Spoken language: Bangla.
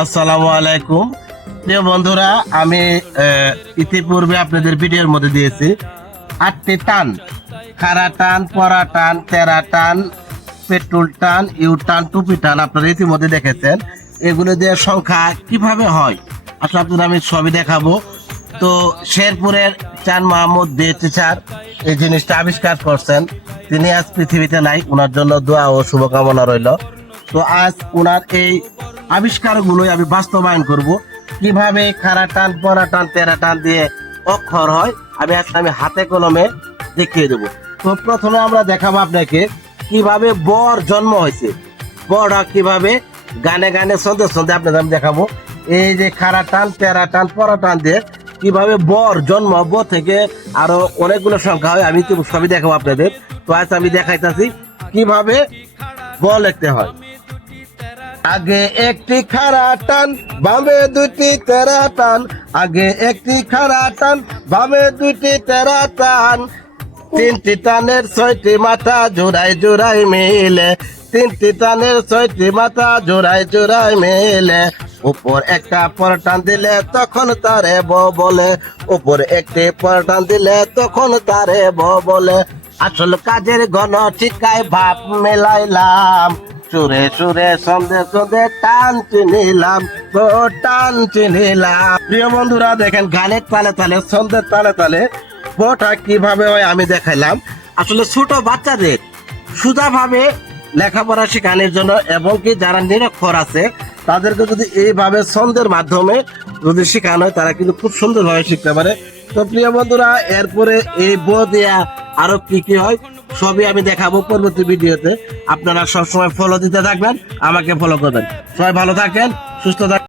আসসালামু আলাইকুম প্রিয় বন্ধুরা, আমি ইতিপূর্বে আপনাদের ভিডিওর মধ্যে দিয়েছি 8টি টান: খাড়া টান, পরা টান, তেরা টান, পেট্রোল টান, ইউ টান, টুপি টান। আপনারা ইতিমধ্যে দেখেছেন। এগুলো দিয়ে সংখ্যা কিভাবে হয় আসলে আপনাদের আমি সবই দেখাবো। তো শেরপুরের চান মাহমুদ টিচার এই জিনিসটা আবিষ্কার করছেন। তিনি আজ পৃথিবীতে নাই, ওনার জন্য দোয়া ও শুভকামনা রইল। তো আজ ওনার এই আবিষ্কারগুলোই আমি বাস্তবায়ন করব। কিভাবে খাড়া টান, পরা টান, তেরা টান দিয়ে অক্ষর হয় আমি হাতে কলমে দেখিয়ে দেবো। তো প্রথমে আমরা দেখাবো আপনাকে কিভাবে বর জন্ম হয়েছে, বড়া কিভাবে গানে গানে সন্ধে সন্ধে আপনাদের আমি দেখাবো। এই যে খাড়া টান, তেরা টান, পরা টান দিয়ে কিভাবে বর জন্ম, ব থেকে আরো অনেকগুলো সংখ্যা হয়, আমি তো সবই দেখাবো আপনাদের। তো আজ আমি দেখাইতেছি কিভাবে ব লিখতে হয়। আগে একটি খাড়া টান, বামে দুটি তেরা টান। আগে একটি খাড়া টান, বামে দুটি তেরা টান। তিনটি টানের 6টি মাথা জোড়ায় জোড়ায় মেলে। তিনটি টানের 6টি মাথা জোড়ায় জোড়ায় মেলে। উপর একটা পর টান দিলে তখন তারে ব বলে। উপর একটি পর টান দিলে তখন তারে ব বলে। আসল কাজের ঘন ঠিকায় ভাব মেলাইলাম। সুরে সুরে সন্ধে সন্ধে টান চিনিলাম, তো টান চিনিলাম। প্রিয় বন্ধুরা দেখেন, গানের তালে তালে, সন্ধ্যের তালে তালে বটা কিভাবে হয় আমি দেখাইলাম। আসলে ছোট বাচ্চাদের সুজাভাবে লেখাপড়া শেখানোর জন্য এবং কি যারা নিরক্ষর আছে তাদেরকে যদি এইভাবে ছন্দের মাধ্যমে যদি শেখানো হয় তারা কিন্তু খুব সুন্দরভাবে শিখতে পারে। তো প্রিয় বন্ধুরা, এরপরে এই ব দেয়া আরো কি কি হয় সবই আমি দেখাবো পরবর্তী ভিডিওতে। আপনারা সবসময় ফলো দিতে থাকবেন, আমাকে ফলো করবেন। সবাই ভালো থাকেন, সুস্থ থাকেন।